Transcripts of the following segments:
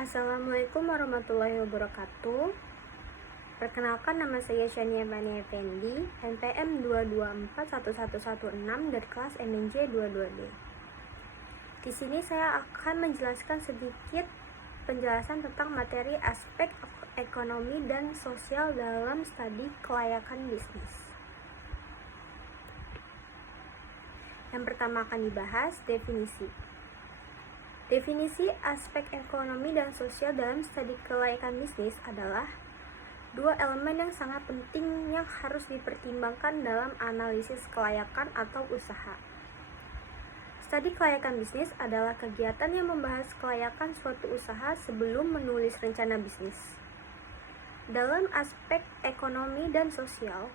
Assalamualaikum warahmatullahi wabarakatuh. Perkenalkan, nama saya Shania Bani Effendi, NPM 2241116 dari kelas MNJ 22D. Di sini saya akan menjelaskan sedikit penjelasan tentang materi aspek ekonomi dan sosial dalam studi kelayakan bisnis. Yang pertama akan dibahas definisi. Definisi aspek ekonomi dan sosial dalam studi kelayakan bisnis adalah dua elemen yang sangat penting yang harus dipertimbangkan dalam analisis kelayakan atau usaha. Studi kelayakan bisnis adalah kegiatan yang membahas kelayakan suatu usaha sebelum menulis rencana bisnis. Dalam aspek ekonomi dan sosial,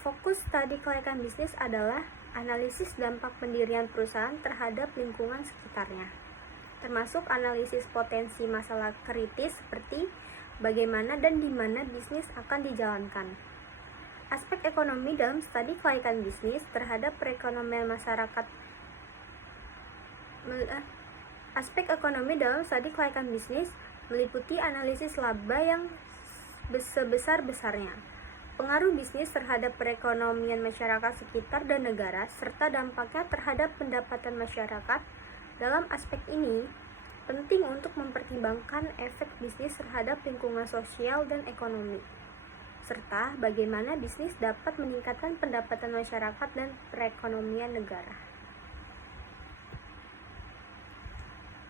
fokus studi kelayakan bisnis adalah analisis dampak pendirian perusahaan terhadap lingkungan sekitarnya, termasuk analisis potensi masalah kritis seperti bagaimana dan di mana bisnis akan dijalankan. Aspek ekonomi dalam studi kelayakan bisnis terhadap perekonomian masyarakat. Aspek ekonomi dalam studi kelayakan bisnis meliputi analisis laba yang sebesar-besarnya, pengaruh bisnis terhadap perekonomian masyarakat sekitar dan negara, serta dampaknya terhadap pendapatan masyarakat. Dalam aspek ini, penting untuk mempertimbangkan efek bisnis terhadap lingkungan sosial dan ekonomi, serta bagaimana bisnis dapat meningkatkan pendapatan masyarakat dan perekonomian negara.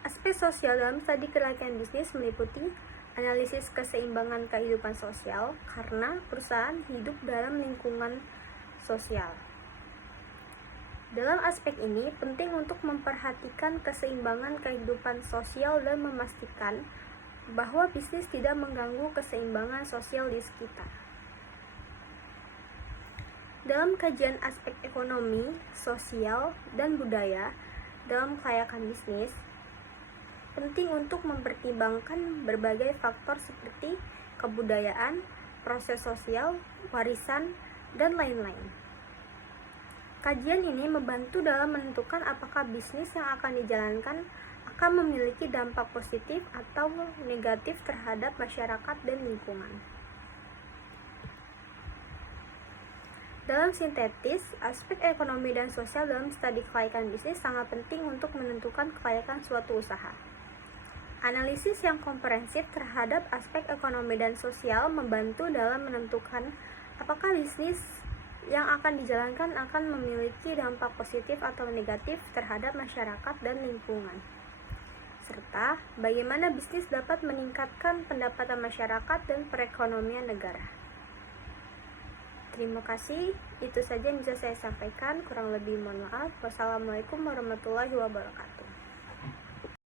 Aspek sosial dalam studi kelayakan bisnis meliputi analisis keseimbangan kehidupan sosial karena perusahaan hidup dalam lingkungan sosial. Dalam aspek ini, penting untuk memperhatikan keseimbangan kehidupan sosial dan memastikan bahwa bisnis tidak mengganggu keseimbangan sosial di sekitar. Dalam kajian aspek ekonomi, sosial, dan budaya dalam kelayakan bisnis, penting untuk mempertimbangkan berbagai faktor seperti kebudayaan, proses sosial, warisan, dan lain-lain. Kajian ini membantu dalam menentukan apakah bisnis yang akan dijalankan akan memiliki dampak positif atau negatif terhadap masyarakat dan lingkungan. Dalam sintetis, aspek ekonomi dan sosial dalam studi kelayakan bisnis sangat penting untuk menentukan kelayakan suatu usaha. Analisis yang komprehensif terhadap aspek ekonomi dan sosial membantu dalam menentukan apakah bisnis yang akan dijalankan akan memiliki dampak positif atau negatif terhadap masyarakat dan lingkungan, serta bagaimana bisnis dapat meningkatkan pendapatan masyarakat dan perekonomian negara. Terima kasih, itu saja yang bisa saya sampaikan, kurang lebih mohon maaf. Wassalamualaikum warahmatullahi wabarakatuh.